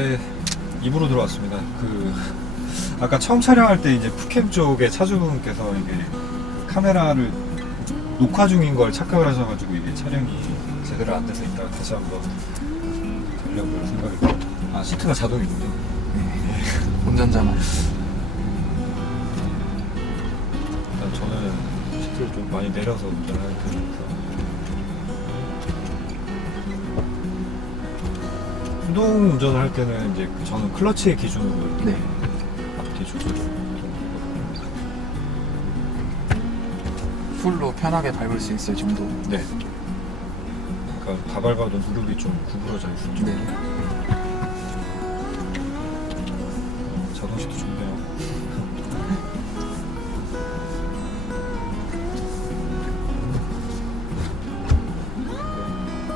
이제 입으로 들어왔습니다. 아까 처음 촬영할 때 이제 푸캠 쪽에 차주분께서 이게 카메라를 녹화 중인 걸 착각을 하셔가지고 이게 촬영이 제대로 안 돼서 이따가 다시 한번 달려볼 생각이 듭니다. 아, 시트가 자동이군요. 네. 운전자만. 일단 저는 시트를 좀 많이 내려서 운전을 할 테니까. 수동 운전을 할 때는 이제 저는 클러치 기준으로 네. 앞뒤 조절을 풀로 편하게 밟을 수 있을 정도. 네. 그러니까 다 밟아도 무릎이 좀 구부러져 있을 정도. 네. 자동시도 좋네요.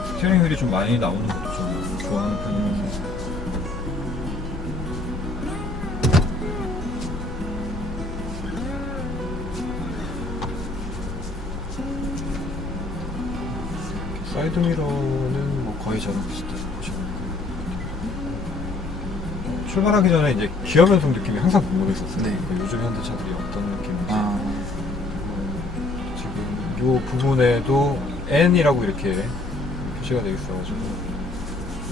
스티어링 휠이 좀 많이 나오는 것도 좀 좋아하는 편이면서. 사이드미러는 뭐 거의 저랑 비슷하게 보시면 출발하기 전에 이제 기어 변속 느낌이 항상 궁금했었어요. 네. 그러니까 요즘 현대차들이 어떤 느낌인지. 아, 지금 이 부분에도 N이라고 이렇게 표시가 되어 있어가지고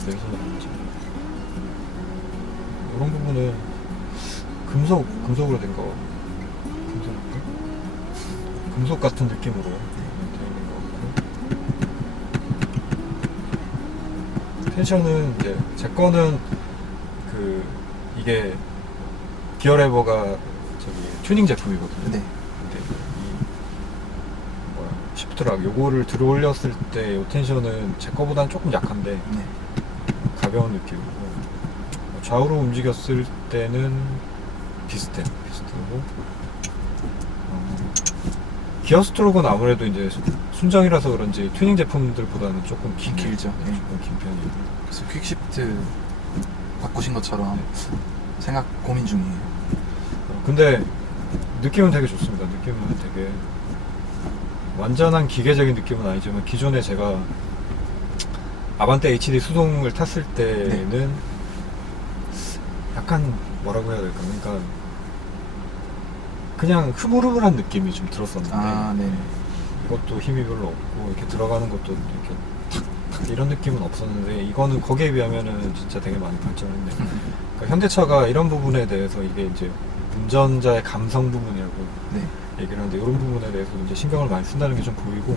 왼손으로 보죠. 이런 부분은 금속으로 된 거, 금속 같은 느낌으로 되어 있는 것 같고, 텐션은 이제 제 거는 이게 기어 레버가 튜닝 제품이거든요. 네. 근데 시프트락 요거를 들어 올렸을 때 요 텐션은 제 거보다는 조금 약한데 네. 가벼운 느낌이고, 좌우로 움직였을 때는 비슷하고 기어 스트로크는 아무래도 이제 순정이라서 그런지 튜닝 제품들보다는 조금 길죠. 네. 조금 긴 편이에요. 그래서 퀵시프트 바꾸신 것처럼 생각 고민 중이에요. 근데 느낌은 되게 좋습니다. 느낌은 되게 완전한 기계적인 느낌은 아니지만, 기존에 제가 아반떼 HD 수동을 탔을 때는 네. 약간 뭐라고 해야 될까, 그러니까 그냥 흐물흐물한 느낌이 좀 들었었는데, 아, 네. 이것도 힘이 별로 없고 이렇게 들어가는 것도 이렇게 탁탁 이런 느낌은 없었는데, 이거는 거기에 비하면은 진짜 되게 많이 발전을 했네요. 그러니까 현대차가 이런 부분에 대해서, 이게 이제 운전자의 감성 부분이라고 네. 얘기를 하는데, 이런 부분에 대해서 이제 신경을 많이 쓴다는 게 좀 보이고,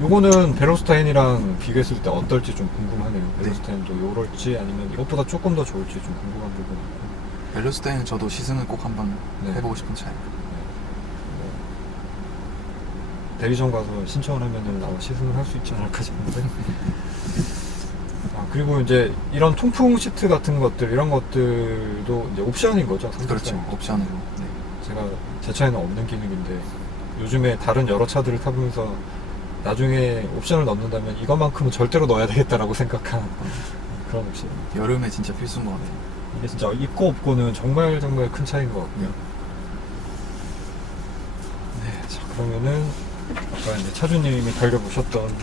요거는 베로스타인이랑 비교했을 때 어떨지 좀 궁금하네요. 베로스타인도 요럴지 아니면 이것보다 조금 더 좋을지 좀 궁금한 부분이 있고. 벨로스타인은 저도 시승을 꼭 한번 네. 해보고 싶은 차예요. 대리점 가서 신청을 하면은 아마 시승을 할 수 있지 않을까 싶은데. 그리고 이제 이런 통풍 시트 같은 것들, 이런 것들도 이제 옵션인 거죠. 그렇죠. 옵션으로. 네. 제가 제 차에는 없는 기능인데, 요즘에 다른 여러 차들을 타보면서 나중에 옵션을 넣는다면 이것만큼은 절대로 넣어야 되겠다라고 생각한 그런 옵션. 여름에 진짜 필수인 것 같아요. 이게 진짜 있고 없고는 정말 큰 차이인 것 같고요. 네, 자, 그러면은 아까 이제 차주님이 달려보셨던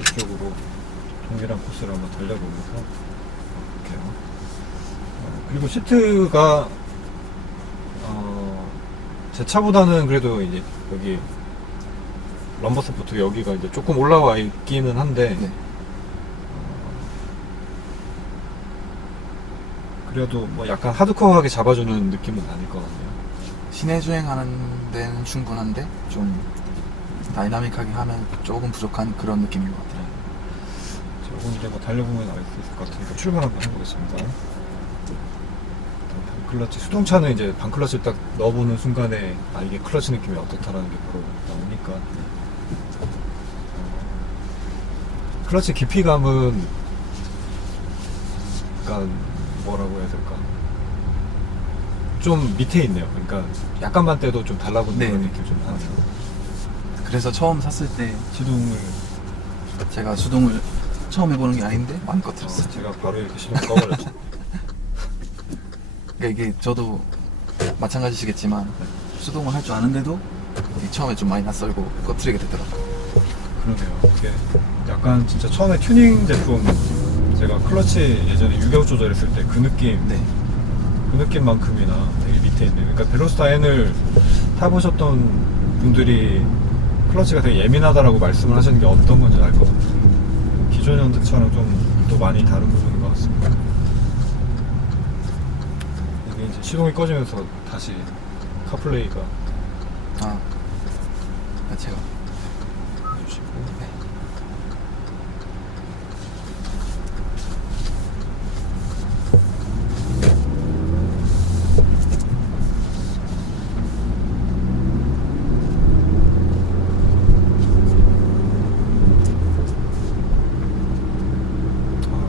이쪽으로 동일한 코스를 한번 달려보면서 볼게요. 그리고 시트가 제 차보다는 그래도 이제 여기 럼버 서포트 여기가 이제 조금 올라와 있기는 한데, 네. 그래도 뭐 약간 하드코어하게 잡아주는 느낌은 아닐 것 같네요. 시내 주행하는 데는 충분한데 좀 다이나믹하게 하면 조금 부족한 그런 느낌인 것 같아요. 조금 이제 뭐 달려보면 알 수 있을 것 같으니까 출발 한번 해보겠습니다. 반클러치, 수동차는 이제 반클러치를 딱 넣어보는 순간에 이게 클러치 느낌이 어떻다라는 게 바로 나오니까. 클러치 깊이감은 약간 뭐라고 해야 될까, 좀 밑에 있네요. 그러니까 약간만 떼도 좀 달라붙는 네. 그런 느낌이 좀 나요. 그래서 처음 샀을 때 시동을 제가 수동을 처음 해보는 게 아닌데 마음껏 들었어요. 제가 바로 이렇게 시동 꺼버렸죠. 그러니까 이게 저도 마찬가지시겠지만 수동을 할 줄 아는데도 처음에 좀 많이 낯설고 꺼트리게 되더라고요. 그러네요. 이게 약간 진짜 처음에 튜닝 제품 제가 클러치 예전에 유격 조절했을 때 그 느낌, 네. 그 느낌만큼이나 되게 밑에 있는. 그러니까 벨로스타 N을 타보셨던 분들이 클러치가 되게 예민하다라고 말씀을 하시는 게 어떤 건지 알 것 같아요. 기존 현대차랑 좀 또 많이 다른 부분인 것 같습니다. 이게 이제 시동이 꺼지면서 다시 카플레이가 아, 제가 해주시고. 네.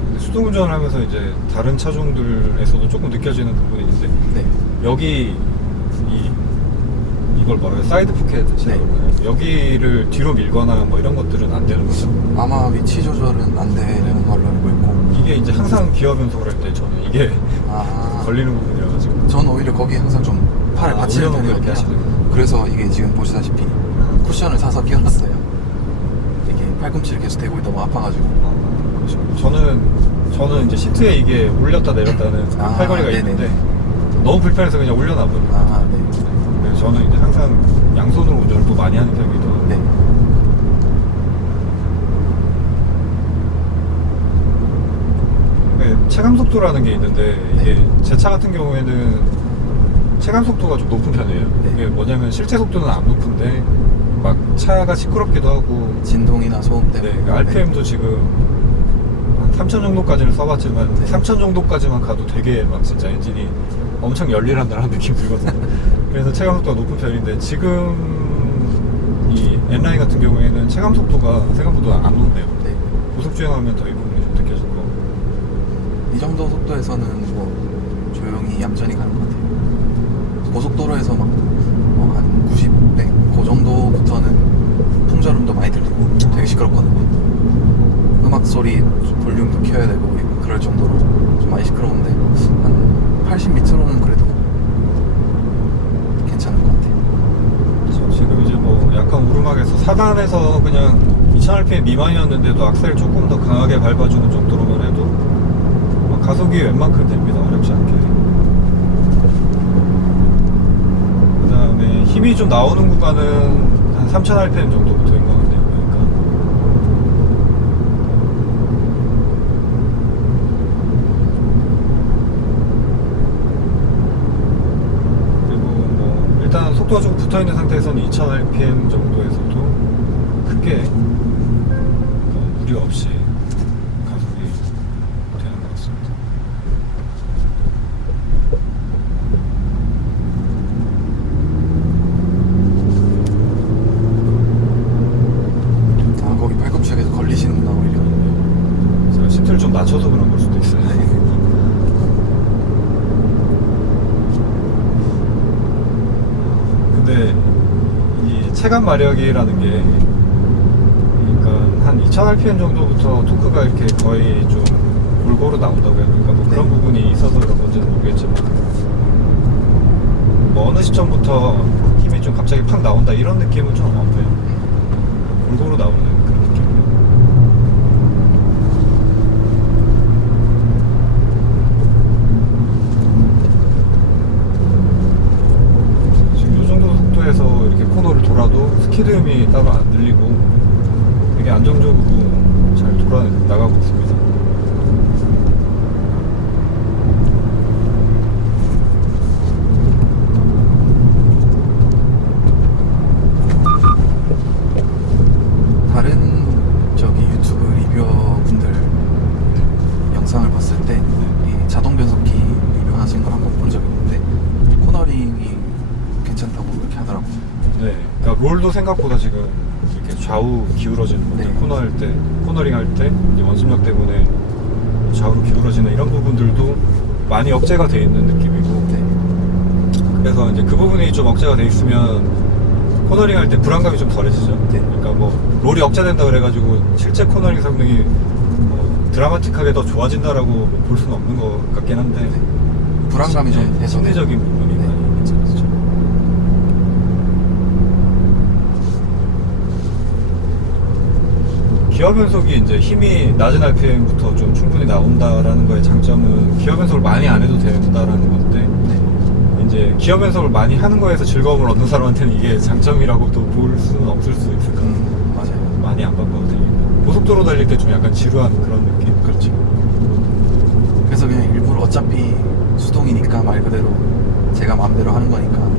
근데 수동 운전을 하면서 이제 다른 차종들에서도 조금 느껴지는 부분이 있는데 네. 여기 이걸 뭐라고 해요? 사이드 포켓이라고 네. 그러나요? 여기를 뒤로 밀거나 뭐 이런 것들은 안 되는 거죠. 아마 위치 조절은 안 되는 걸로 알고 있고. 이게 이제 항상 기어 변속을 할 때 저는 이게 아, 걸리는 부분이라가지고. 전 오히려 거기에 항상 좀 팔을 받치는 올려놓고 이렇게 편이거든요. 하시는. 그래서 이게 지금 보시다시피 쿠션을 사서 끼워놨어요. 이게 팔꿈치를 계속 대고 너무 아파가지고. 그렇죠. 저는 이제 시트에 이게 올렸다 내렸다는 아, 팔걸이가 네네네. 있는데 너무 불편해서 그냥 올려놔버려요. 아, 네. 그래서 저는 이제 항상 양손으로 운전을 또 많이 하는 편이기도 하고. 네. 체감 속도라는 게 있는데 이게 네. 제 차 같은 경우에는 체감 속도가 좀 높은 편이에요. 네. 이게 뭐냐면 실제 속도는 안 높은데 막 차가 시끄럽기도 하고. 진동이나 소음 때문에. 네, RPM도 지금 한 3000 정도까지는 써봤지만 네. 3000 정도까지만 가도 되게 막 진짜 엔진이 엄청 열일한다는 느낌이 들거든요. 그래서 체감 속도가 높은 편인데 지금 이 N라인 같은 경우에는 체감 속도가 생각보다 안 높네요. 네. 고속 주행하면 더 이 부분이 좀 느껴질 거. 이 정도 속도에서는 뭐 조용히 얌전히 가는 것 같아요. 고속도로에서 한 90, 100, 그 정도부터는 풍절음도 많이 들리고 되게 시끄럽거든요. 음악 소리 볼륨도 켜야 되고 그럴 정도로 좀 많이 시끄러운데 한 80 밑으로는 그래도 괜찮은 것 같아요. 지금 이제 뭐 약간 오르막에서 4단에서 그냥 2000rpm 미만이었는데도 악셀 조금 더 강하게 밟아주는 정도로만 해도 가속이 웬만큼 됩니다. 어렵지 않게. 그 다음에 힘이 좀 나오는 구간은 한 3000rpm 정도부터인 것 같네요. 그러니까. 그리고 뭐 일단 속도가 조금 붙어있는 상태에서는 2000rpm 정도에서도 크게 무리 없이 가속이 되는 것 같습니다. 아, 거기 팔꿈치가 계속 걸리시는구나 오히려. 제가 시트를 좀 낮춰서 그런 걸 수도 있어요. 근데 이 체감 마력이라는 게 그러니까 한 2000rpm 정도부터 토크가 이렇게 거의 좀 골고루 나온다고 해야 될까 뭐 그런 네. 부분이 있어서 그런 건지는 모르겠지만 뭐 어느 시점부터 힘이 좀 갑자기 팍 나온다 이런 느낌은 좀 없네요. 골고루 나오는 그런 느낌. 지금 이 정도 속도에서 이렇게 코너를 돌아도 스키드음이 따로 안 들리고 되게 안정적으로 잘 돌아 나가고 있습니다. 다른 저기 유튜브 리뷰어 분들 영상을 봤을 때 이 자동 변속기 리뷰하신 걸 한번 본 적이 있는데 코너링이 괜찮다고 그렇게 하더라고요. 네, 그러니까 롤도 생각보다 지금 이렇게 좌우 기울어지는 것들 네. 코너할 때, 코너링 할 때 원심력 때문에 좌우로 기울어지는 이런 부분들도 많이 억제가 돼 있는 느낌이고. 네. 그래서 이제 그 부분이 좀 억제가 돼 있으면 코너링 할 때 불안감이 좀 덜해지죠. 네. 그러니까 뭐 롤이 억제된다 그래가지고 실제 코너링 성능이 뭐 드라마틱하게 더 좋아진다라고 뭐볼 수는 없는 것 같긴 한데. 네. 불안감이 좀 해소돼요. 심리적인 부분이 네. 많이 괜찮아지죠. 기어 변속이 이제 힘이 낮은 RPM부터 좀 충분히 나온다라는 거의 장점은 기어 변속을 많이 안 해도 된다라는 건데 네. 이제 기어 변속을 많이 하는 거에서 즐거움을 얻는 사람한테는 이게 장점이라고 또 볼 수는 없을 수 있을까. 맞아요. 많이 안 바꿔도 되니까. 고속도로 달릴 때 좀 약간 지루한 그런 느낌. 그렇죠. 그래서 그냥 일부러 어차피 수동이니까 말 그대로 제가 마음대로 하는 거니까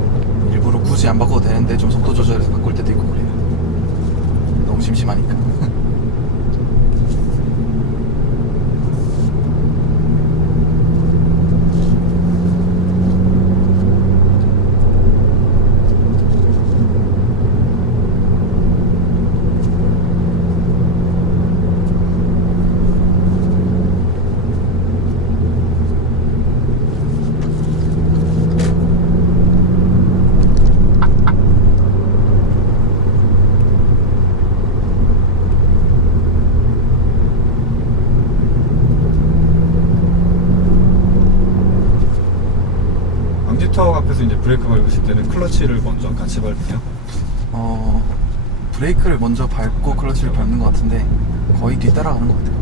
일부러 굳이 안 바꿔도 되는데 좀 속도 조절해서 바꿀 때도 있고 그래요. 너무 심심하니까. 방지턱 앞에서 이제 브레이크 밟으실 때는 클러치를 먼저 같이 밟으세요? 브레이크를 먼저 밟고 클러치를 밟는 것 같은데 거의 뒤따라가는 것 같아요.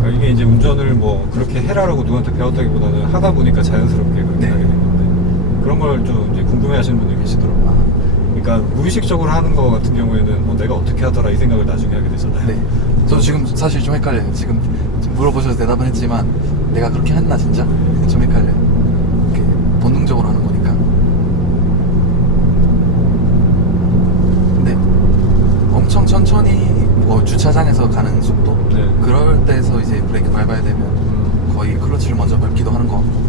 그러니까 이게 이제 운전을 뭐 그렇게 해라라고 누구한테 배웠다기보다는 하다 보니까 자연스럽게 그렇게 네. 하게 된 건데 그런 걸 좀 이제 궁금해하시는 분들이 계시더라고요. 그러니까 무의식적으로 하는 거 같은 경우에는 내가 어떻게 하더라 이 생각을 나중에 하게 되잖아요. 네. 저도 지금 사실 좀 헷갈려요. 지금 물어보셔서 대답은 했지만 내가 그렇게 했나 진짜? 좀 헷갈려요. 이렇게 본능적으로 하는 거니까. 근데 엄청 천천히 뭐 주차장에서 가는 속도? 네. 그럴 때에서 이제 브레이크 밟아야 되면 거의 클러치를 먼저 밟기도 하는 것 같고.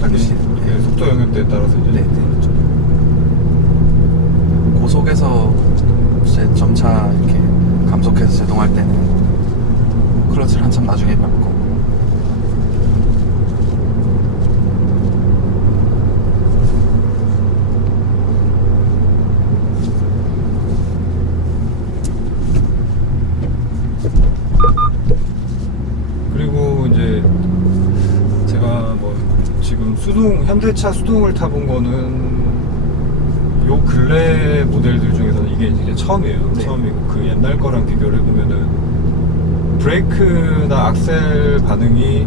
당연히 네, 속도 영역대에 따라서 이제 네. 그렇죠. 고속에서 이제 점차 이렇게 감속해서 제동할 때는 클러치를 한참 나중에 밟고. 그리고 이제 제가 뭐 지금 현대차 수동을 타본 거는 요 근래 모델들 중에서는 이게 이제 처음이에요. 네. 처음이고 그 옛날 거랑 비교를 해보면은 브레이크나 악셀 반응이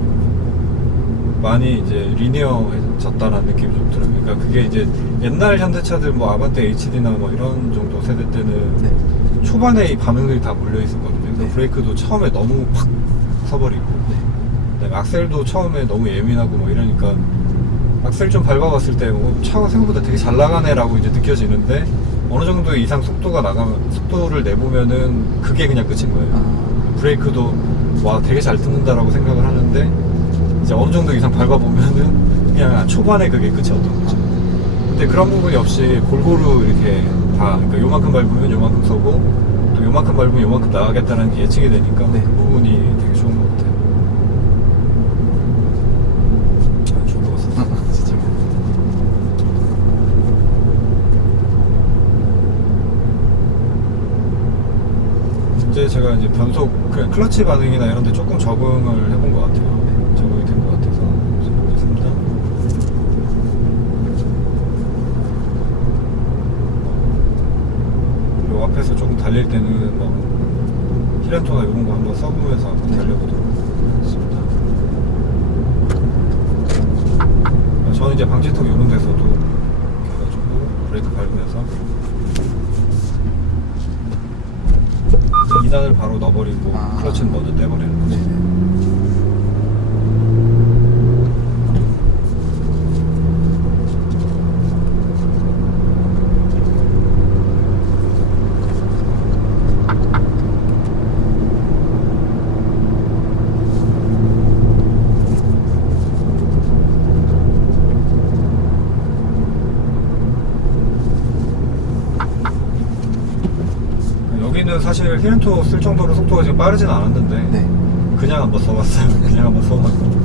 많이 이제 리니어해졌다는 느낌이 좀 들어요. 그러니까 그게 이제 옛날 현대차들 뭐 아반떼 HD나 뭐 이런 정도 세대 때는 네. 초반에 이 반응들이 다 몰려 있었거든요. 그러니까 네. 브레이크도 처음에 너무 팍 서버리고 그다음에 악셀도 처음에 너무 예민하고 뭐 이러니까 악셀 좀 밟아봤을 때 차가 생각보다 되게 잘 나가네라고 이제 느껴지는데 어느 정도 이상 속도가 나가면 속도를 내보면은 그게 그냥 끝인 거예요. 브레이크도 와 되게 잘 뜯는다라고 생각을 하는데 이제 어느 정도 이상 밟아보면은 그냥 초반에 그게 끝이었던 거죠. 근데 그런 부분이 없이 골고루 이렇게 다 그러니까 요만큼 밟으면 요만큼 서고 또 요만큼 밟으면 요만큼 나가겠다는 게 예측이 되니까 네. 그 부분이 되게 좋은 것 같아요. 좋은 것 같습니다. 진짜. 이제 제가 이제 변속 그냥 클러치 반응이나 이런 데 조금 적응을 해본 것 같아요. 적응이 된 것 같아서 좋습니다. 그리고 앞에서 조금 달릴 때는 뭐 히렌토나 이런 거 한번 써보면서 한번 달려보도록 하겠습니다. 저는 이제 방지턱 이런 데서도 이렇게 해가지고 브레이크 밟으면서 2단을 바로 넣어버리고 클러치는 먼저 떼버리는 거죠. 여기는 사실 히렌토 쓸 정도로 속도가 지금 빠르진 않았는데 네. 그냥 한번 써봤어요. 그냥 한번 써봤고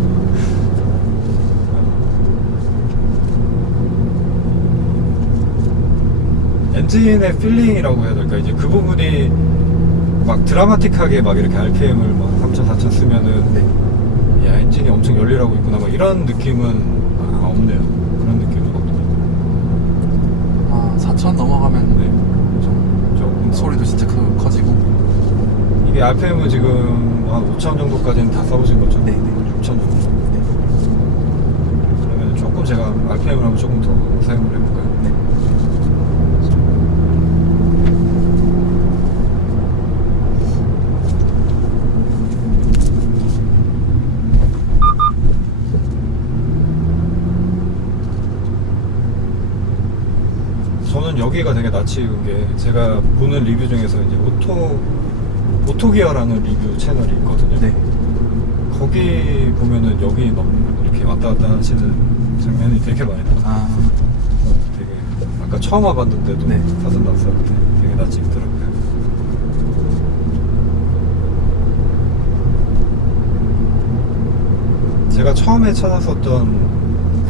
엔진의 필링이라고 해야 될까 이제 그 부분이 막 드라마틱하게 막 이렇게 RPM을 막 3,000, 4,000 쓰면은 네. 야 엔진이 엄청 열일하고 있구나 막 이런 느낌은 없네요. 그런 느낌은 없더라고요. 4천 넘어가면 네. 좀 소리도 진짜 커지고. 이게 RPM은 지금 한 5천 정도까지는 다 써보신 거죠? 네, 네. 6천 정도. 네. 그러면 조금 제가 RPM을 한번 조금 더 사용을 해볼까요? 네. 저는 여기가 되게 낯이 익은 게 제가 보는 리뷰 중에서 이제 오토기어라는 리뷰 채널이 있거든요. 네. 거기 보면은 여기 너무 이렇게 왔다 갔다 하시는 장면이 되게 많이 나와요. 아, 되게 아까 처음 와봤는데도 네. 사전 낙서한테 되게 낯이 익더라고요. 제가 처음에 찾았었던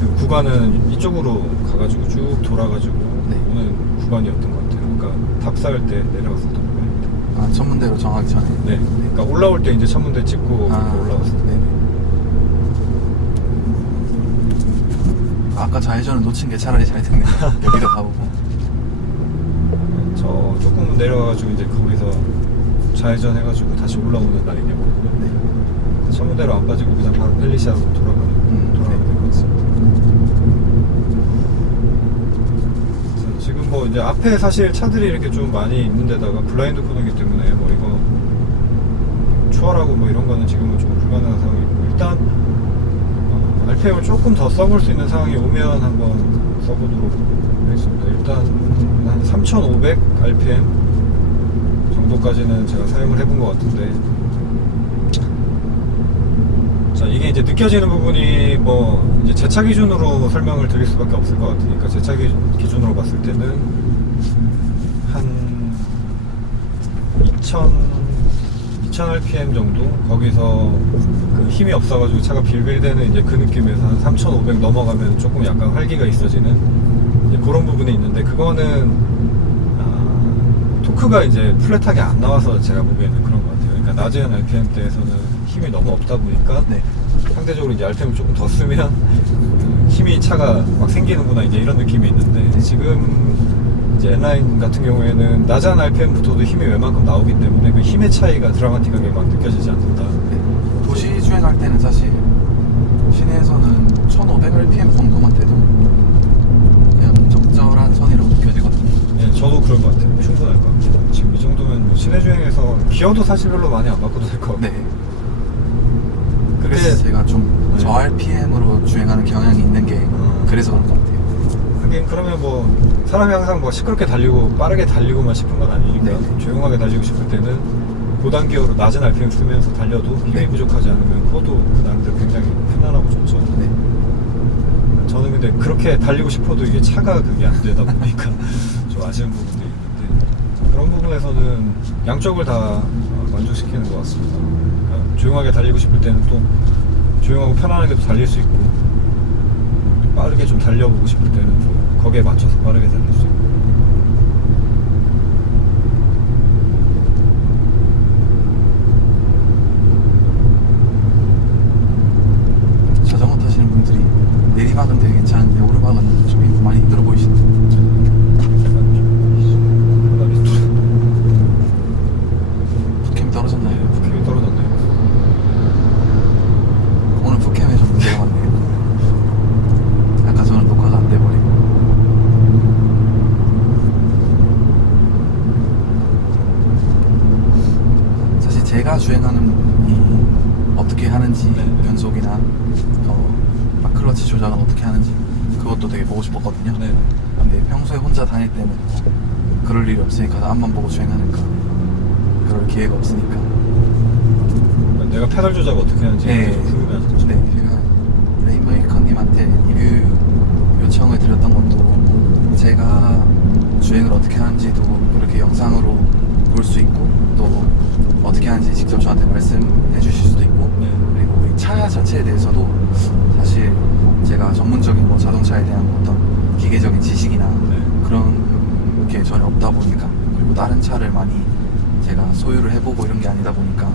그 구간은 이쪽으로 가가지고 쭉 돌아가지고 네. 오는 구간이었던 것 같아요. 그러니까 답사할 때 내려갔었던 구간입니다. 아, 천문대로 정하기 전에. 네. 그러니까 올라올 때 이제 천문대 찍고 아, 올라왔어요. 네. 아까 좌회전을 놓친 게 차라리 잘 됐네. 여기도 가보고. 저 조금 내려가가지고 이제 거기서 좌회전 해가지고 다시 올라오는 라인이었거든요. 네. 천문대로 안 빠지고 그냥 바로 펠리시아로 돌아가는 네. 것 같습니다. 그래서 지금 뭐 이제 앞에 사실 차들이 이렇게 좀 많이 있는 데다가 블라인드 코너이기 때문에 뭐 이거 추월하고 뭐 이런 거는 지금은 좀 불가능한 상황이고 일단 RPM을 조금 더 써볼 수 있는 상황이 오면 한번 써보도록 하겠습니다. 일단 한 3,500 RPM 정도까지는 제가 사용을 해본 것 같은데 자 이게 이제 느껴지는 부분이 뭐 이제 제 차 기준으로 설명을 드릴 수밖에 없을 것 같으니까 제 차 기준으로 봤을 때는 한 2,000 RPM 정도 거기서 그 힘이 없어가지고 차가 빌빌대는 이제 그 느낌에서 한 3,500 넘어가면 조금 약간 활기가 있어지는 이제 그런 부분이 있는데 그거는 토크가 이제 플랫하게 안 나와서 제가 보기에는 그런 것 같아요. 그러니까 낮은 RPM대에서는 힘이 너무 없다 보니까 네. 상대적으로 이제 RPM을 조금 더 쓰면 힘이 차가 막 생기는구나 이제 이런 느낌이 있는데 지금 이제 N9 같은 경우에는 낮은 RPM부터도 힘이 웬만큼 나오기 때문에 그 힘의 차이가 드라마틱하게 막 느껴지지 않는다. 네. 도시 주행할 때는 사실 시내에서는 1500rpm 정도만 돼도 그냥 적절한 선이라고 느껴지거든요. 네, 저도 그럴 것 같아요. 충분할 것 같아요. 지금 이 정도면 뭐 시내 주행에서 기어도 사실 별로 많이 안 바꿔도 될 것 같고. 네. 그래서 제가 좀 네. 저RPM으로 주행하는 경향이 있는 게 그래서 그런 것 같아요. 하긴 그러면 뭐 사람이 항상 뭐 시끄럽게 달리고 빠르게 달리고만 싶은 건 아니니까 네. 조용하게 달리고 싶을 때는 고단 기어로 낮은 RPM 쓰면서 달려도 힘이 네. 부족하지 않으면 그것도 그 나름대로 굉장히 편안하고 좋죠. 네. 저는 근데 그렇게 달리고 싶어도 이게 차가 그게 안 되다 보니까 좀 아쉬운 부분들이 있는데 그런 부분에서는 양쪽을 다 만족시키는 것 같습니다. 그러니까 조용하게 달리고 싶을 때는 또 조용하고 편안하게도 달릴 수 있고 빠르게 좀 달려보고 싶을 때는 또 거기에 맞춰서 빠르게 달릴 수 있고 자전거 타시는 분들이 내리막은 되게 괜찮은데 오르막은 좀 많이 힘들어 보이시네요. 푸캠이 떨어졌나요? 푸캠이 떨어졌네요. 오늘 푸캠에 좀 문제가 많네요. 아까 저는 녹화가 안 돼버리고. 사실 제가 주행하는 이 어떻게 하는지 네. 변속이나 막 클러치 조작은 어떻게 하는지 그것도 되게 보고 싶었거든요. 네. 근데 평소에 혼자 다닐 때는 그럴 일이 없으니까 앞만 보고 주행하니까 그럴 기회가 없으니까. 내가 페달 조작 어떻게 하는지 네. 궁금해하셨죠? 네, 제가 레인메이커님한테 리뷰 요청을 드렸던 것도 제가 주행을 어떻게 하는지도 이렇게 영상으로 볼 수 있고 또 어떻게 하는지 직접 저한테 말씀해 주실 수도 있고 네. 그리고 이 차 자체에 대해서도 사실 제가 전문적인 뭐 자동차에 대한 어떤 기계적인 지식이나 네. 그런 게 전혀 없다 보니까 그리고 다른 차를 많이 제가 소유를 해보고 이런 게 아니다 보니까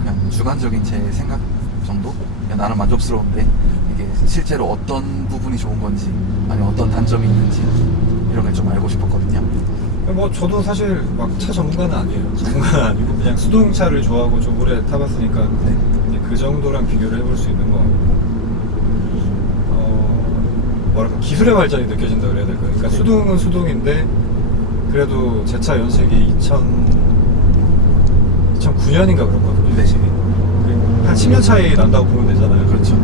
그냥 주관적인 제 생각 정도? 그냥 나는 만족스러운데 이게 실제로 어떤 부분이 좋은 건지 아니면 어떤 단점이 있는지 이런 걸 좀 알고 싶었거든요. 뭐 저도 사실 막 차 전문가는 아니에요. 전문가는 아니고 그냥 수동차를 좋아하고 좀 오래 타봤으니까 네. 이제 그 정도랑 비교를 해볼 수 있는 것 같고 뭐랄까 기술의 발전이 느껴진다 그래야 될까. 그러니까 네. 수동은 수동인데 그래도 제 차 연식이 2009년인가 그렇거든요. 네. 연식이. 한 10년 차이 난다고 보면 되잖아요. 그렇죠.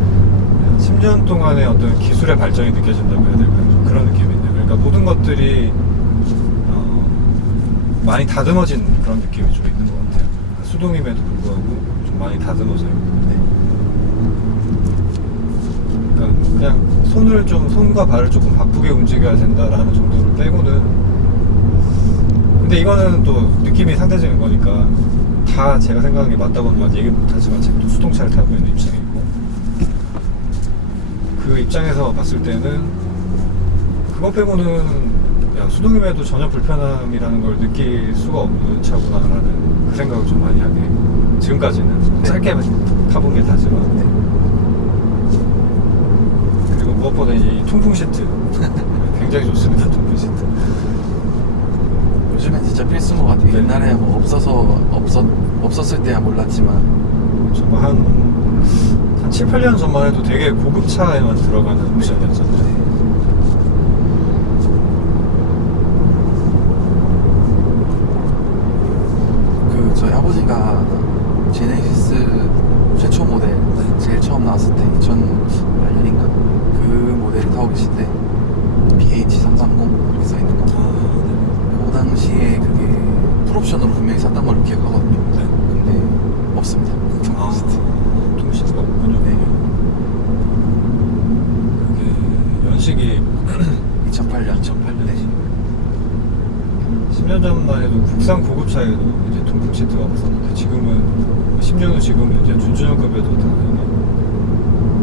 10년 동안의 어떤 기술의 발전이 느껴진다고 해야 될까요? 좀 그런 느낌인데요. 그러니까 모든 것들이 많이 다듬어진 그런 느낌이 좀 있는 것 같아요. 그러니까 수동임에도 불구하고 좀 많이 다듬어져요. 네. 그러니까 그냥 손과 발을 조금 바쁘게 움직여야 된다라는 정도를 빼고는, 근데 이거는 또 느낌이 상대적인 거니까 다 제가 생각하는 게 맞다고는 막 얘기 못하지만 제가 또 수동차를 타고 있는 입장이고, 그 입장에서 봤을 때는 그거 빼고는 야, 수동임에도 전혀 불편함이라는 걸 느낄 수가 없는 차구나라는 그 생각을 좀 많이 하게, 지금까지는 네. 짧게 타본 게 다지만. 네. 그리고 무엇보다 이 통풍 시트 굉장히 좋습니다. 통풍 시트. 요즘엔 진짜 필수인 것 같아요. 네. 옛날에 뭐 없었을 때야 몰랐지만 정말 한 7, 8년 전만 해도 되게 고급차에만 들어가는 옵션이었잖아요. 그 저희 아버지가 제네시스 최초 모델 제일 처음 나왔을 때 2008년인가 그 모델을 타고 계신데 BH330 이렇게 써있는 거. 그 당시에 그게 풀옵션으로 분명히 샀던 걸 기억하거든요. 네. 근데 없습니다. 통풍 시트가 없군요. 네. 그게 연식이 2008년. 2008년이지. 10년 전만 해도 국산 고급차에도 이제 통풍 시트가 없었는데 지금은 10년 후 지금은 이제 준준형급에도 다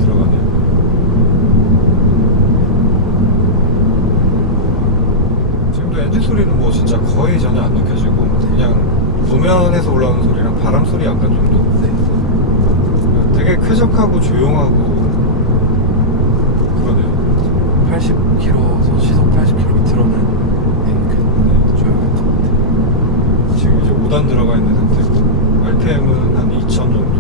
들어가네요. 지금도 엔진 소리는 뭐 진짜 거의 전혀 안 느껴지고 그냥 도면에서 올라오는 소리랑 바람 소리 약간 정도. 네. 되게 쾌적하고 조용하고 그러네요. 80km, 시속 80km 밑으로는 조용했던 것 같아요. 지금 이제 5단 들어가 있는 상태고 RPM은 한 2000 정도.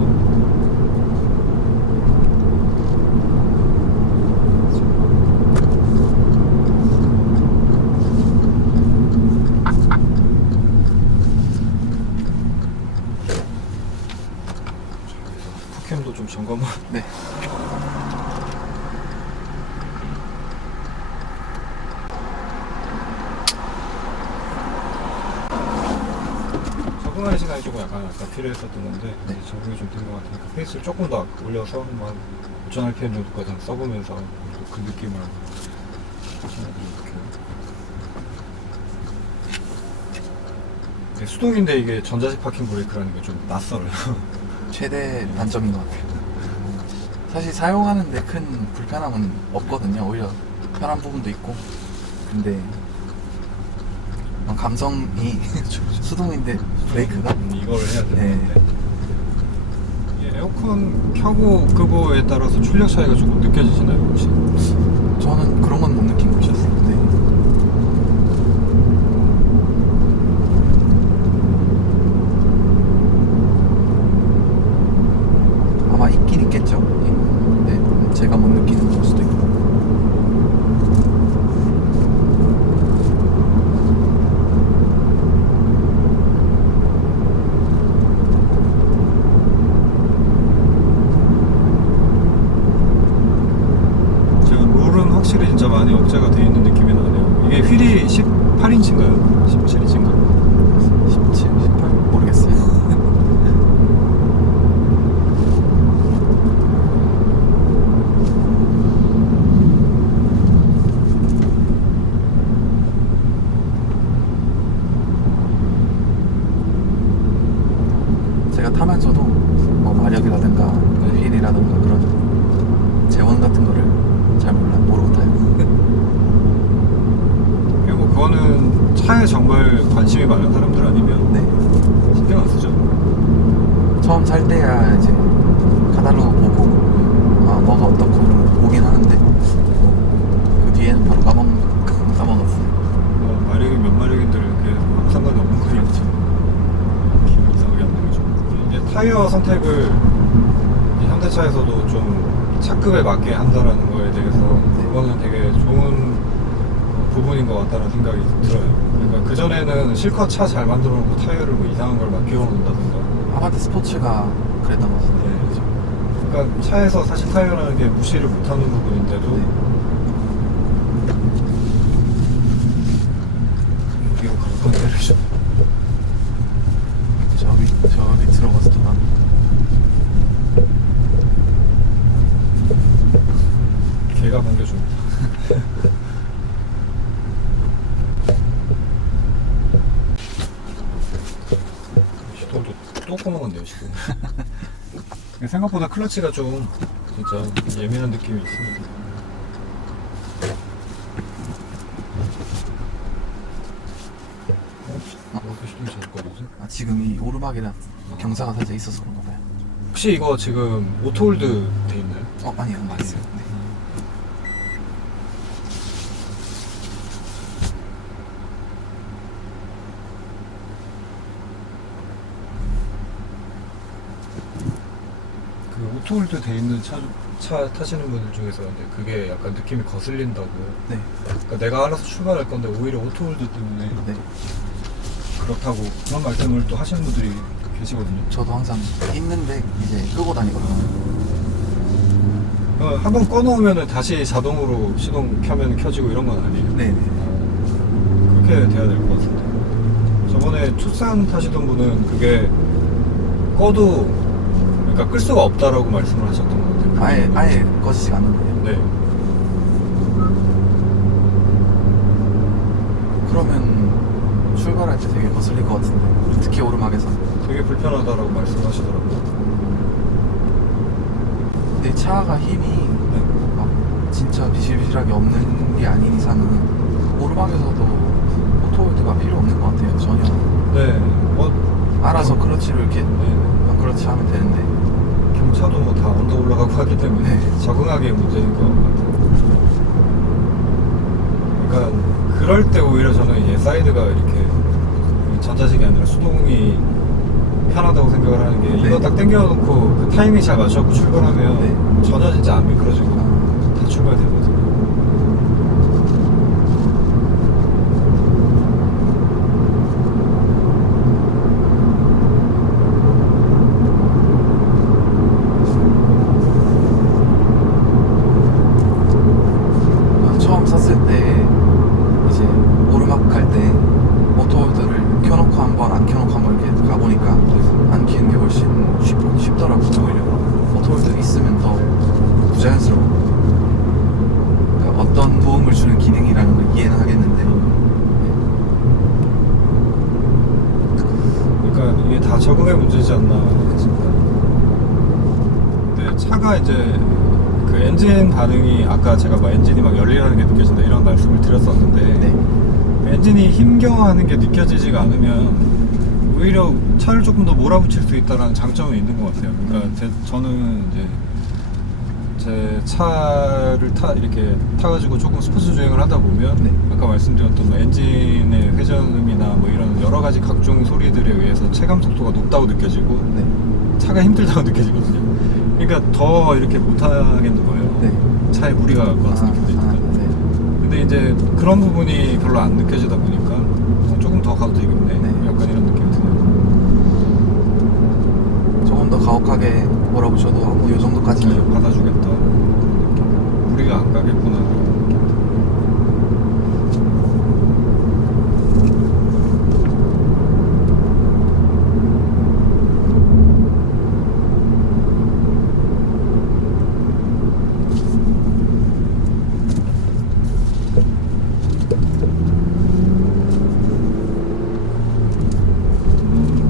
푸캠도 좀 점검을. 네. 적응하는 시간이 조금 약간 아까 필요했었던 건데 네. 이제 적응이 좀 된 것 같으니까 페이스를 조금 더 올려서 한 5000 RPM 정도까지 써보면서 그 느낌을 전해드릴게요. 네, 수동인데 이게 전자식 파킹 브레이크라는 게 좀 낯설어요. 최대 단점인 것 같아요. 사실 사용하는데 큰 불편함은 없거든요. 오히려 편한 부분도 있고. 근데 감성이 수동인데 브레이크가 이걸 해야 네. 되는데 이게 에어컨 켜고 끄고에 따라서 출력 차이가 조금 느껴지시나요 혹시? 저는 그런 건 못 느낀 것 같아요. 네. 아마 있긴 있겠죠. 네. 제가 못 느끼는 걸 수도 있고. 확실히 진짜 많이 억제가 돼 있는 느낌이 나네요. 이게 휠이 18인치인가요? 17인치인가? 17, 18? 모르겠어요. 제가 타면서도 뭐 마력이라든가 휠이라든가 그런 재원 같은 거를 잘 모르고 타요. 뭐 그거는 차에 정말 관심이 많은 사람들 아니면 네. 신경 안 쓰죠. 처음 살 때야 이제 카탈로그 보고 뭐가 어떻고 보긴 하는데 그 뒤에는 바로 까먹었어요. 타이어 선택을 이 현대차에서도 좀 차급에 맞게 한다라는 거에 대해서 그거는 되게 좋은 부분인 것 같다는 생각이 들어요. 그러니까 그전에는 실컷 차 잘 만들어 놓고 타이어를 뭐 이상한 걸 막 끼워 놓는다든가. 아반떼 스포츠가 그랬던 것 같은데. 네. 그러니까 차에서 사실 타이어라는 게 무시를 못하는 부분인데도 네. 여기로 가는 건데를 좀 저기 들어가서 또 가는. 개가 반겨줍니다. 시동도 또 꺼먹었네요 지금. 생각보다 클러치가 좀 진짜 예민한 느낌이 있습니다. 시동이 잘 꺼지지? 지금 이 오르막이라 경사가 살짝 있어서 그런가 봐요. 혹시 이거 지금 오토홀드 돼 있나요? 아니요, 맞아요. 네. 그 오토홀드 돼 있는 차 타시는 분들 중에서 근데 그게 약간 느낌이 거슬린다고. 네. 그러니까 내가 알아서 출발할 건데 오히려 오토홀드 때문에 네. 그렇다고 그런 말씀을 또 하시는 분들이 계시거든요. 저도 항상 있는데 이제 끄고 다니거든요. 한번 꺼놓으면 다시 자동으로 시동 켜면 켜지고 이런 건 아니에요. 네. 그렇게 돼야 될 것 같은데. 저번에 투싼 타시던 분은 그게 꺼도 그러니까 끌 수가 없다라고 말씀을 하셨던 것 같아요. 아예 꺼지지가 않는 거예요. 네. 그러면 출발할 때 되게 거슬릴 것 같은데, 특히 오르막에서. 되게 불편하다라고 말씀하시더라고요. 근데 차가 힘이 막 진짜 비실비실하게 없는 게 아닌 이상은 오르막에서도 오토홀드가 필요 없는 것 같아요. 전혀. 네. 알아서 크러치를 이렇게 네. 크러치 하면 되는데. 경차도 뭐 다 언더 올라가고 하기 때문에 네. 적응하기에 문제인 것 같아요. 그러니까 그럴 때 오히려 저는 이제 사이드가 이렇게 전자식이 아니라 수동이 편하다고 생각을 하는 게 네. 이거 딱 당겨놓고 그 타이밍 잘 맞춰갖고 출발하면 네. 전혀 진짜 안 미끄러지고 다 출발되거든요. 처음 샀을 때 이제 오르막 갈 때 오토홀드를 켜놓고 한번 안 켜놓고 한번 이렇게 가보니까 안 키는 게 훨씬 쉽더라고요. 오히려 오토홀드 있으면 더 부자연스러워. 그러니까 어떤 도움을 주는 기능이라는 걸 이해는 하겠는데. 그러니까 이게 다 적응의 문제지 않나 싶다. 근데 차가 이제 그 엔진 반응이 아까 제가 막 엔진이 막 열리라는 게 느껴진다 이런 말씀을 드렸었는데 네. 엔진이 힘겨워하는 게 느껴지지가 않으면 오히려 차를 조금 더 몰아붙일 수 있다는 장점이 있는 것 같아요. 그러니까 저는 이제 제 차를 이렇게 타가지고 조금 스포츠 주행을 하다 보면 네. 아까 말씀드렸던 뭐 엔진의 회전음이나 뭐 이런 여러 가지 각종 소리들에 의해서 체감 속도가 높다고 느껴지고 네. 차가 힘들다고 느껴지거든요. 그러니까 더 이렇게 못하겠는 거예요. 네. 차에 무리가 갈 것 같은 느낌이니까. 네. 근데 이제 그런 부분이 별로 안 느껴지다 보니까 조금 더 가도 되겠네. 네. 약간 이런 느낌이 드네요. 조금 더 가혹하게 몰아붙여도 이 정도까지는 받아주겠다. 무리가 안 가겠구나.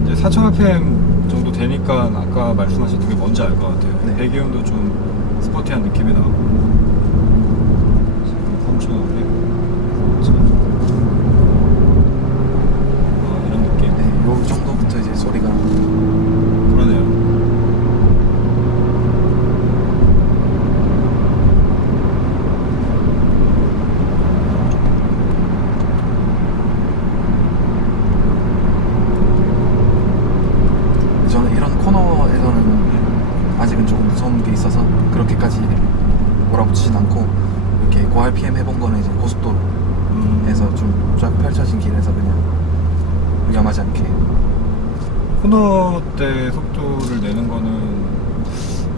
이제 4000rpm 정도 되니까 아까 말씀하셨던 게 뭔지 알 것 같아요. 네. 배기음도 좀 스포티한 느낌이 나고. 지금 3500. 이런 느낌. 네, 요 정도부터 이제 소리가 그러네요. 저는 이런 코너에서는 고RPM 해본 거는 이제 고속도로에서 좀 쫙 펼쳐진 길에서 그냥 위험하지 않게. 코너 때 속도를 내는 거는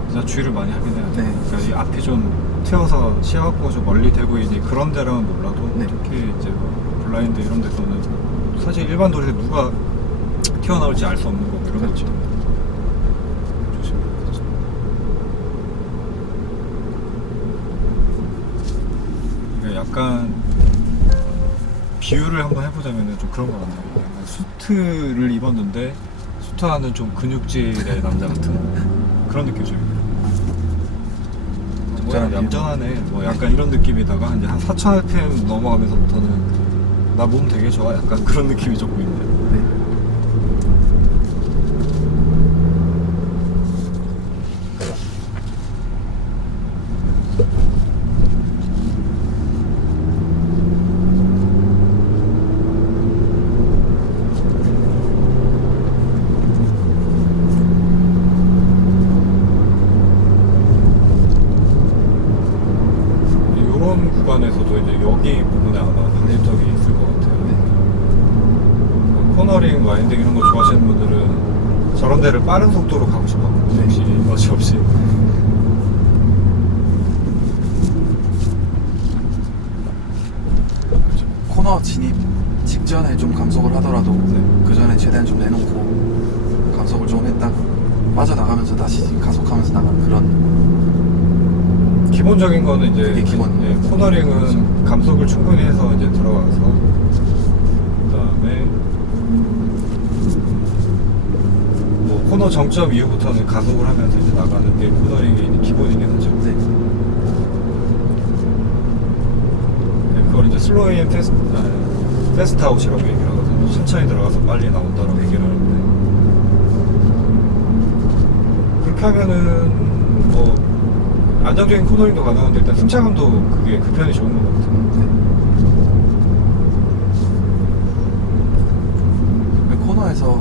진짜 주의를 많이 하긴 해요. 네. 그러니까 이 앞이 좀 튀어서 시야 확보가 좀 멀리 되고 이제 그런 데랑은 몰라도 네. 특히 이제 뭐 블라인드 이런 데서는 사실 일반 도로에서 누가 튀어나올지 알 수 없는 거고 이런 그렇죠. 거죠. 조심해야겠죠. 그러니까 약간 비유를 한번 해보자면 좀 그런 것 같아요. 약간 수트를 입었는데 수트 안은 좀 근육질의 남자 같은 그런 느낌이 좀 있어요. 뭐야 적절한 얌전하네 뭐 약간 이런 느낌이다가 이제 한 4000rpm 넘어가면서부터는 나 몸 되게 좋아 약간 그런 느낌이 조금 있네요. 네. 이런 구간에서도 이제 여기 부분에 아마 방지턱이 있을 것 같아요. 코너링, 와인딩 이런 거 좋아하시는 분들은 저런 데를 빠른 속도로 가고 싶어요. 역시 어찌없이. 그렇죠. 코너 진입 직전에 좀 감속을 하더라도 네. 그 전에 최대한 좀 내놓고 감속을 좀 했다가 빠져나가면서 다시 가속하면서 나가는 그런. 기본적인 거는 이제 그게 기본. 예, 코너링은 감속을 충분히 해서 이제 들어가서 그다음에 뭐 코너 정점 이후부터는 가속을 하면서 이제 나가는 게 코너링이 기본이긴 하죠. 네. 네, 그걸 이제 슬로우 인 패스트 아웃이라고 얘기를 하거든요. 천천히 들어가서 빨리 나온다라고 얘기를 하는데 그렇게 하면은 뭐 안정적인 코너링도 가능한데 일단 승차감도 그게 그 편이 좋은 것 같아요. 네. 코너에서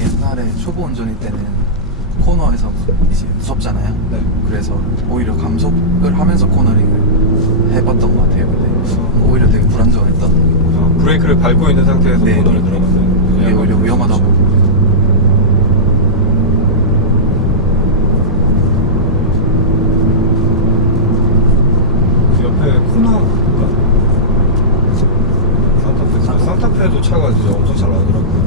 옛날에 초보 운전일 때는 코너에서 이제 무섭잖아요. 네. 그래서 오히려 감속을 하면서 코너링을 해봤던 것 같아요. 근데 오히려 되게 불안정했던. 브레이크를 밟고 있는 상태에서 네. 코너를 들어가면 그게 약간 오히려 위험하다고. 옆에 코너가 산타페도 차가 진짜 엄청 잘 나오더라고요.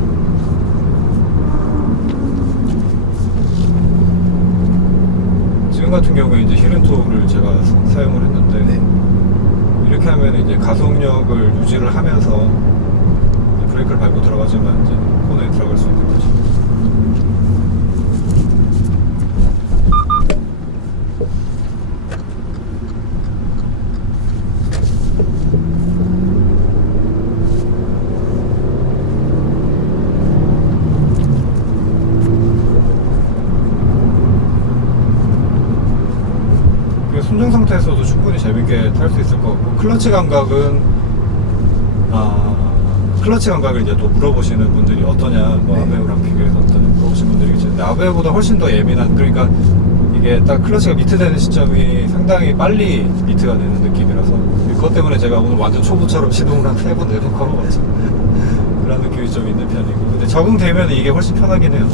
지금 같은 경우에 이제 히렌토를 제가 사용을 했는데 네. 이렇게 하면 이제 가속력을 유지를 하면서 브레이크를 밟고 들어가지만 이제 코너에 들어갈 수 있는 거죠. 순정 상태에서도 충분히 재밌게 탈 수 있을 것 같고 클러치 감각은 클러치 감각을 이제 또 물어보시는 분들이 어떠냐 뭐 네. 아베오랑 비교해서 어떠냐 물어보시는 분들이 계시는데 아베오보다 훨씬 더 예민한 그러니까 이게 딱 클러치가 미트되는 시점이 상당히 빨리 미트가 되는 느낌이라서 그것 때문에 제가 오늘 완전 초보처럼 시동을 한 3번 4번 걸어봤죠. 그런 느낌이 좀 있는 편이고 근데 적응되면 이게 훨씬 편하긴 해요.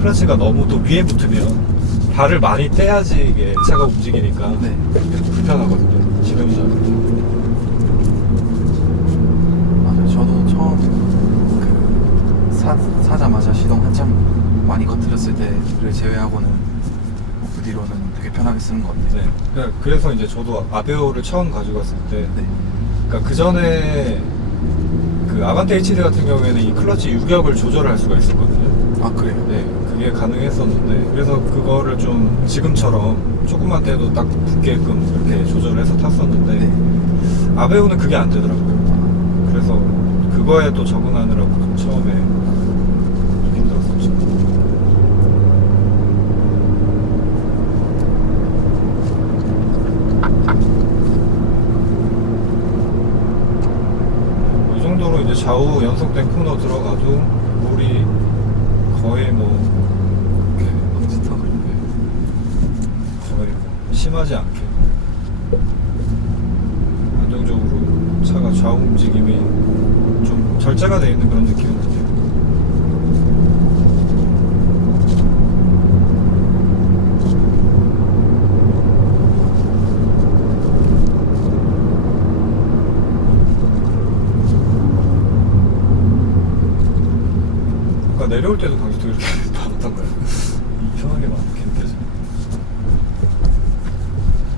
클러치가 너무 또 위에 붙으면 발을 많이 떼야지 이게 차가 움직이니까 네. 이게 불편하거든요. 지금은 맞아요. 저도 처음 사자마자 시동 한참 많이 거틀렸을 때를 제외하고는 그 뒤로는 되게 편하게 쓰는 것 같아요. 네. 그래서 이제 저도 아베오를 처음 가져갔을 때 네. 그러니까 그 전에 그 아반떼 HD 같은 경우에는 이 클러치 유격을 조절할 수가 있었거든요. 아 그래요? 네, 그게 가능했었는데 그래서 그거를 좀 지금처럼 조금만 떼도 딱 붙게끔 이렇게 조절해서 탔었는데 네. 아베오는 그게 안 되더라고요. 그래서 그거에 또 적응하느라고 좀 처음에 좀 힘들었었죠. 이 정도로 이제 좌우 연속된 코너 들어가도 롤이 거의 뭐 이렇게 방지턱을. 거의 심하지 않게 움직임이 좀 절제가 되어 있는 그런 느낌은 나요. 아까 내려올 때도 방지턱 이렇게 받았던가요? 이상하게 막 이렇게 느껴지네.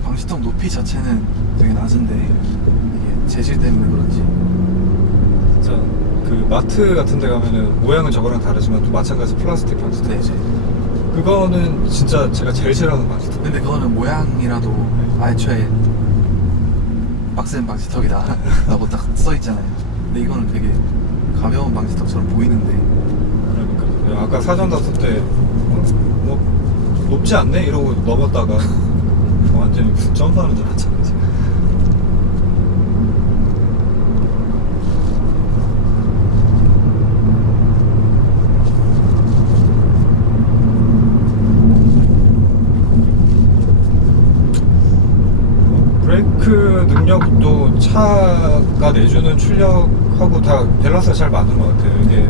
방지턱 높이 자체는 되게 낮은데 이게 재질 때문에 그런지 진짜 그 마트 같은 데 가면은 모양은 저거랑 다르지만 또 마찬가지 플라스틱 방지턱이지. 그거는 진짜 제가 제일 싫어하는 방지턱. 근데 그거는 모양이라도 애초에 빡센 방지턱이다 라고 딱 써있잖아요. 근데 이거는 되게 가벼운 방지턱처럼 보이는데 그러니까 아까 사전 탔을 때 뭐 높지 않네? 이러고 넘었다가 완전히 무슨 점프하는 줄 알았잖아 지금. 브레이크 능력도 차가 내주는 출력하고 다 밸런스가 잘 맞는 것 같아요. 이게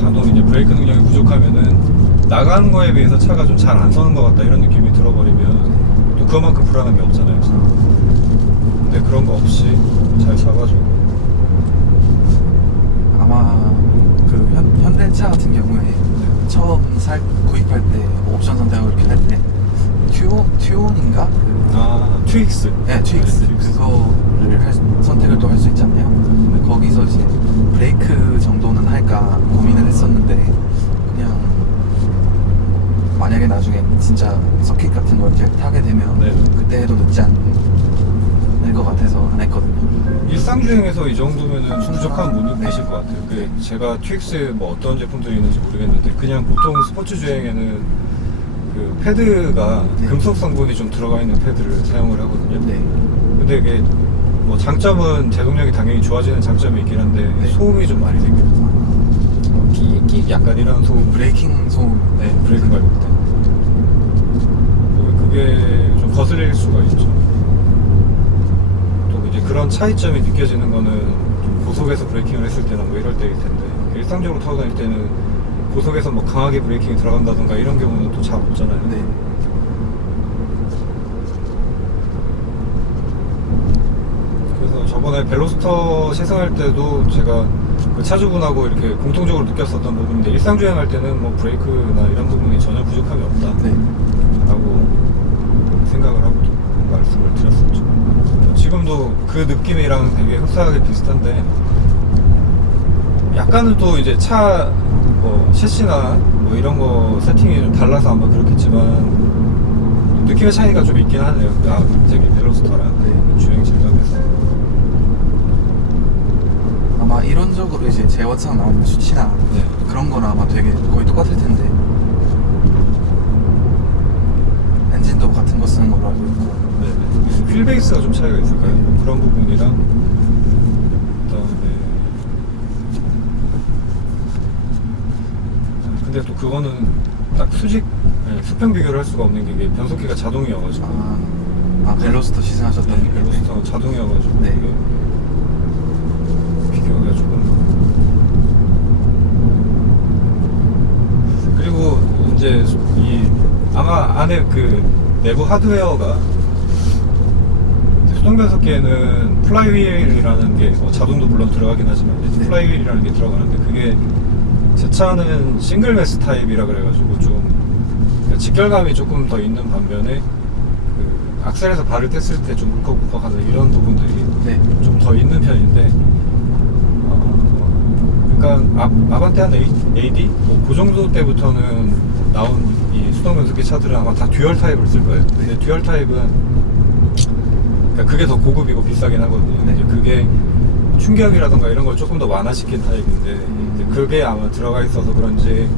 간혹 이제 브레이크 능력이 부족하면은 나가는 거에 비해서 차가 좀 잘 안 서는 것 같다 이런 느낌이 들어버리면 또 그만큼 불안함이 없잖아요. 근데 그런 거 없이 잘 잡아주고. 아마 그 현대차 같은 경우에 처음 구입할 때 옵션 선택하고 이렇게 할 때 튜온인가? 트윅스. 네, 트윅스. 그거를 선택을 또 할 수 있잖아요. 근데 거기서 이제 브레이크 정도는 할까 고민을 했었는데 그냥 만약에 나중에 진짜 서킷 같은 걸 이제 타게 되면 네. 그때 해도 늦지 않을 것 같아서 안 했거든요. 일상주행에서 이 정도면은 부족함 못 느끼실 것 같아요. 그 제가 트윅스 뭐 어떤 제품들이 있는지 모르겠는데 그냥 보통 스포츠 주행에는 그 패드가 네. 금속 성분이 좀 들어가 있는 패드를 사용을 하거든요. 네. 근데 이게 뭐 장점은 제동력이 당연히 좋아지는 장점이 있긴 한데 네. 소음이 좀 많이 생깁니다. 끼 약간 이런 소음. 브레이킹 소음. 네, 브레이크 밟을 때. 그게 좀 거슬릴 수가 있죠. 또 이제 그런 차이점이 느껴지는 거는 좀 고속에서 브레이킹을 했을 때나 뭐 이럴 때일 텐데 일상적으로 타고 다닐 때는 고속에서 뭐 강하게 브레이킹이 들어간다던가 이런 경우는 또 잘 없잖아요. 네. 그래서 저번에 벨로스터 시승할 때도 제가 그 차주분하고 이렇게 공통적으로 느꼈었던 부분인데 일상주행할 때는 뭐 브레이크나 이런 부분이 전혀 부족함이 없다 네. 라고 생각을 하고 말씀을 드렸었죠. 지금도 그 느낌이랑 되게 흡사하게 비슷한데 약간은 또 이제 차 뭐 셰시나 뭐 이런 거 세팅이 좀 달라서 아마 그렇겠지만 느낌의 차이가 좀 있긴 하네요. 저기 벨로스터랑 네. 주행 질감에서. 아마 이론적으로 이제 제어상 나오는 수치나 네. 그런 거는 아마 되게 거의 똑같을 텐데 엔진도 같은 거 쓰는 걸로 알고 있고 네. 휠 베이스가 좀 차이가 있을까요? 그런 부분이랑 근데 또 그거는 딱 수평 비교를 할 수가 없는 게 이게 변속기가 자동이어가지고 벨로스터 시승하셨던 네, 게 벨로스터 자동이어가지고 네. 이게 비교가 조금. 그리고 이제 아마 안에 그 내부 하드웨어가 수동 변속기에는 플라이휠이라는 게 자동도 물론 들어가긴 하지만 네. 플라이휠이라는 게 들어가는데 그게 제 차는 싱글 매스 타입이라 그래가지고 좀 직결감이 조금 더 있는 반면에 그 악셀에서 발을 뗐을 때 좀 울컥울컥하는 이런 부분들이 네. 좀 더 있는 편인데 그러니까 아반떼한 AD 뭐 그 정도 때부터는 나온 이 수동 변속기 차들은 아마 다 듀얼 타입을 쓸 거예요. 근데 듀얼 타입은 그러니까 그게 더 고급이고 비싸긴 하거든요. 네. 이제 그게 충격이라던가 이런 걸 조금 더 완화시킨 타입인데 이제 그게 아마 들어가 있어서 그런지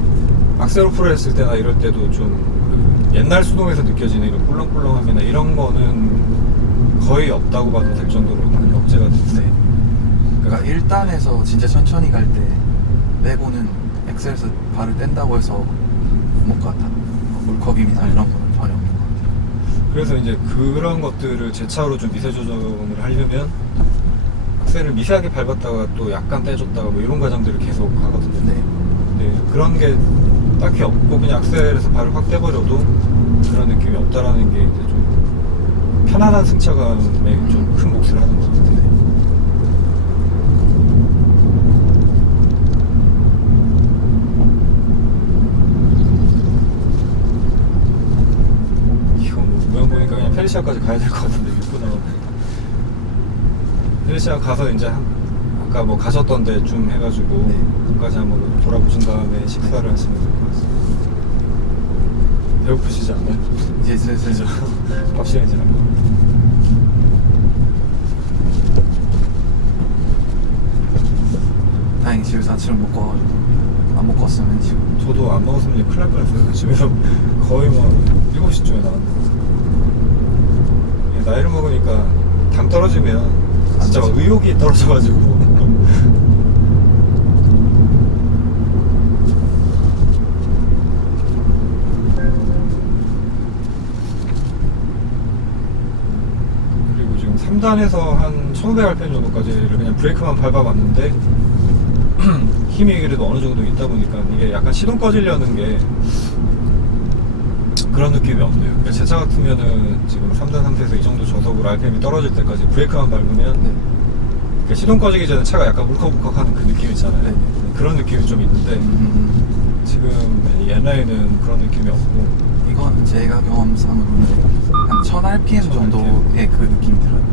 악셀 오프를 했을 때나 이럴 때도 좀그 옛날 수동에서 느껴지는 이런 꿀렁꿀렁함이나 이런 거는 거의 없다고 봐도 될 정도로 많이 억제가 됐어요. 그러니까 1단에서 진짜 천천히 갈 때 빼고는 엑셀에서 발을 뗀다고 해서 못 같다. 물컵임이나 이런 거는 전혀 없는 것 같아요. 그래서 이제 그런 것들을 제 차로 좀 미세 조정을 하려면 악셀을 미세하게 밟았다가 또 약간 떼줬다가 뭐 이런 과정들을 계속 하거든요. 네. 네, 그런 게 딱히 없고 그냥 악셀에서 발을 확 떼버려도 그런 느낌이 없다라는 게 이제 좀 편안한 승차감에 좀 큰 몫을 하는 것 같아요. 이거 뭐 모양 보니까 그냥 페르시아까지 가야 될 것 같은데 6분 남았네. 페르시아 가서 이제 아까 뭐 가셨던 데좀 해가지고 네. 거기까지 한번 돌아보신 다음에 식사를 하시면 될 것 같습니다. 배고프시지 않나요? 이제 슬슬 밥 시간이 지난 거. 다행히 집에서 아침을 먹고 와가지고 안 먹고 왔으면 지금 저도 안 먹었으면 큰일 날 뻔했어요. 집에서 거의 뭐 7시쯤에 나왔는데 나이를 먹으니까 당 떨어지면 진짜 막 의욕이 떨어져가지고 그리고 지금 3단에서 한 1500rpm 정도까지를 그냥 브레이크만 밟아봤는데 힘이 그래도 어느 정도 있다 보니까 이게 약간 시동 꺼지려는 게 그런 느낌이 없네요. 그러니까 제 차 같으면은 지금 3단 상태에서 이 정도 저속으로 RPM이 떨어질 때까지 브레이크만 밟으면 네. 그러니까 시동 꺼지기 전에 차가 약간 울컥울컥하는 그 느낌 있잖아요. 네. 그런 느낌이 좀 있는데 지금 이 N9은 그런 느낌이 없고 이건 제가 경험상으로는 한 1000rpm 정도의 그 느낌이 들어요.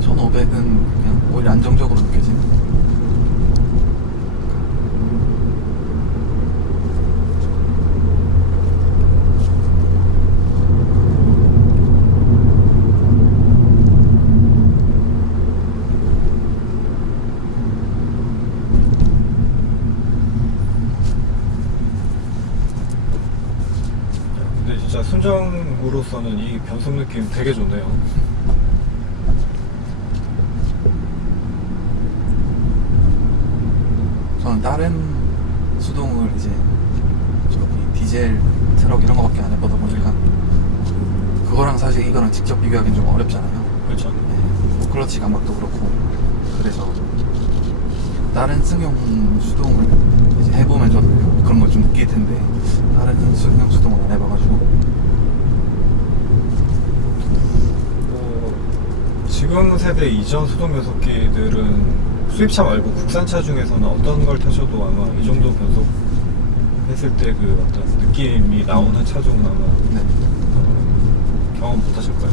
1500은 그냥 오히려 안정적으로 느껴지는. 근데 진짜 순정으로서는 이 변속 느낌 되게 좋네요. 저는 다른 수동을 이제 저기 디젤 트럭 이런 거밖에 안 해보다 보니까 그거랑 사실 이거랑 직접 비교하기는 좀 어렵잖아요. 그렇죠? 네, 뭐 클러치 감각도 그렇고. 그래서 다른 승용 수동을 이제 해보면 저도 그런 걸 좀 느낄 텐데 다른 승용 수동을 안 해봐가지고. 지금 세대 이전 수동 변속기들은 수입차 말고 국산차 중에서는 어떤 걸 타셔도 아마 이 정도 변속 했을 때 그 어떤 느낌이 나오는 차종은 아마 네. 경험 못 하실 거예요.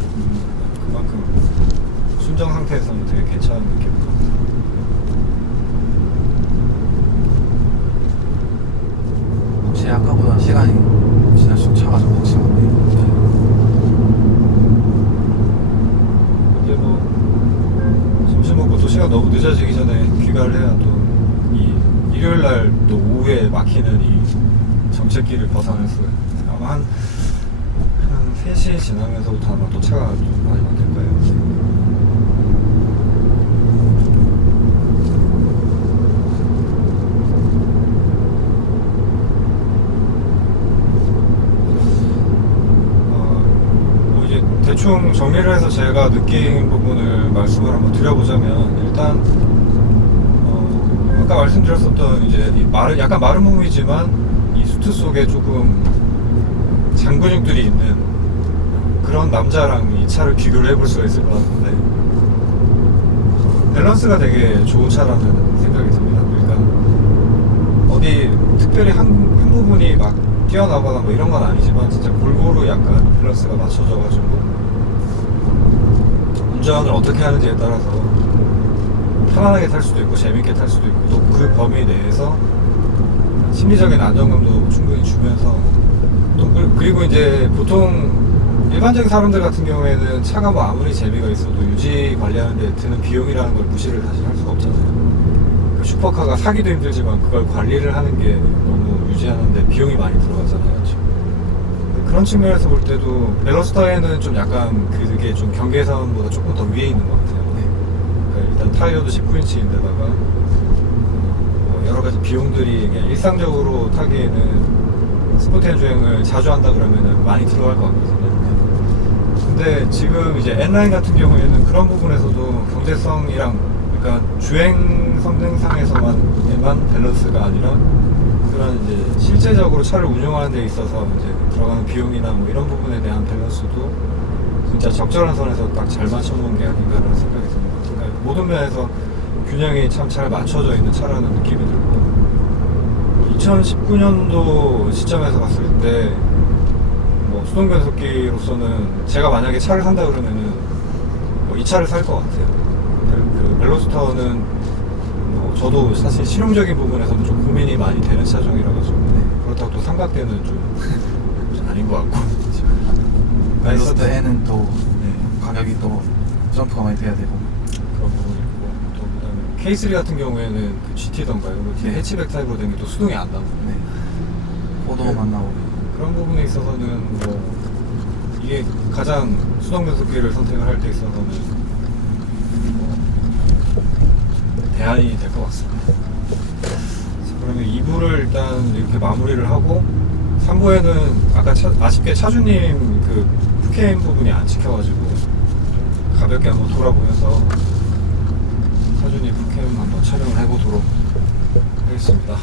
그만큼 순정 상태에서는 되게 괜찮은 느낌일 것 같아요. 확실히 아까보다 시간이 지날수록 차가 좀 확실한데. 근데 뭐 점심 먹고 또 시간 너무 늦어지기 전에 귀가를 해야 또 이 일요일 날 또 오후에 막히는 이 정체길을 벗어날 수가 있어요. 아마 한 3시 지나면서부터 아마 또 차가 좀 많이 막힐 거예요. 뭐 이제 대충 정리를 해서 제가 느낀 부분을 말씀을 한번 드려보자면 일단 아까 말씀드렸었던 이제 약간 마른 몸이지만 이 수트 속에 조금 장근육들이 있는 그런 남자랑 이 차를 비교를 해볼 수가 있을 것 같은데 밸런스가 되게 좋은 차라는 생각이 듭니다. 그러니까 어디 특별히 한 부분이 막 뛰어나거나 뭐 이런 건 아니지만 진짜 골고루 약간 밸런스가 맞춰져가지고 운전을 어떻게 하는지에 따라서 편안하게 탈 수도 있고 재밌게 탈 수도 있고 또 그 범위 내에서 심리적인 안정감도 충분히 주면서 또 그리고 이제 보통 일반적인 사람들 같은 경우에는 차가 뭐 아무리 재미가 있어도 유지 관리하는데 드는 비용이라는 걸 무시를 사실 할 수가 없잖아요. 그 슈퍼카가 사기도 힘들지만 그걸 관리를 하는 게 너무 유지하는데 비용이 많이 들어가잖아요. 그렇죠? 그런 측면에서 볼 때도 벨로스터에는 좀 약간 그게 좀 경계선보다 조금 더 위에 있는 것 같아요. 그러니까 일단 타이어도 19인치인데다가 여러 가지 비용들이 그냥 일상적으로 타기에는 스포티한 주행을 자주 한다 그러면은 많이 들어갈 것 같거든요. 근데 지금 이제 N9 같은 경우에는 그런 부분에서도 경제성이랑 그러니까 주행 성능상에서만에만 밸런스가 아니라 그런 이제 실제적으로 차를 운영하는 데 있어서 이제 들어가는 비용이나 뭐 이런 부분에 대한 밸런스도 진짜 적절한 선에서 딱 잘 맞춰놓은 게 아닌가라는 생각이 듭니다. 그러니까 모든 면에서 균형이 참 잘 맞춰져 있는 차라는 느낌이 들고 2019년도 시점에서 봤을 때 뭐 수동 변속기로서는 제가 만약에 차를 산다 그러면은 뭐 이 차를 살 것 같아요. 그 벨로스터는 뭐 저도 사실 실용적인 부분에서는 좀 고민이 많이 되는 차종이라 가지고 그렇다고 또 삼각대는 좀 아닌 것 같고 벨로스터 N은 또 네. 가격이 또 점프가 많이 돼야 되고 그런 부분이 있고 또 그다음에 K3 같은 경우에는 그 GT던가요? 그 뒤에 네. 해치백 타입으로 된 게 또 수동이 안 나오고 네. 포도만 나오고 그런 부분에 있어서는 뭐 이게 가장 수동 변속기를 선택을 할 때 있어서는 뭐 대안이 될 것 같습니다. 자, 그러면 2부를 일단 이렇게 마무리를 하고 3부에는 아까 아쉽게 차주님 그 푸캠 부분이 안 찍혀가지고 가볍게 한번 돌아보면서 차주님 푸캠 한번 촬영을 해보도록 하겠습니다.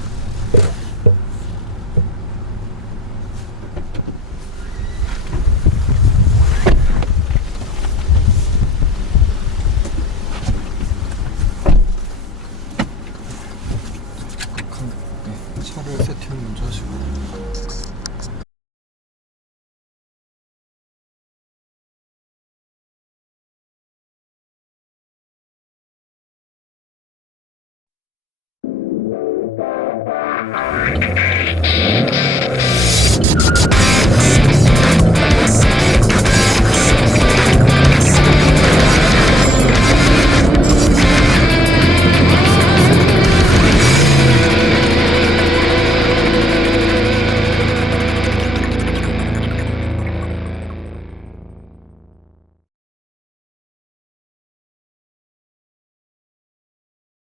네, 차를 세팅 먼저 하시고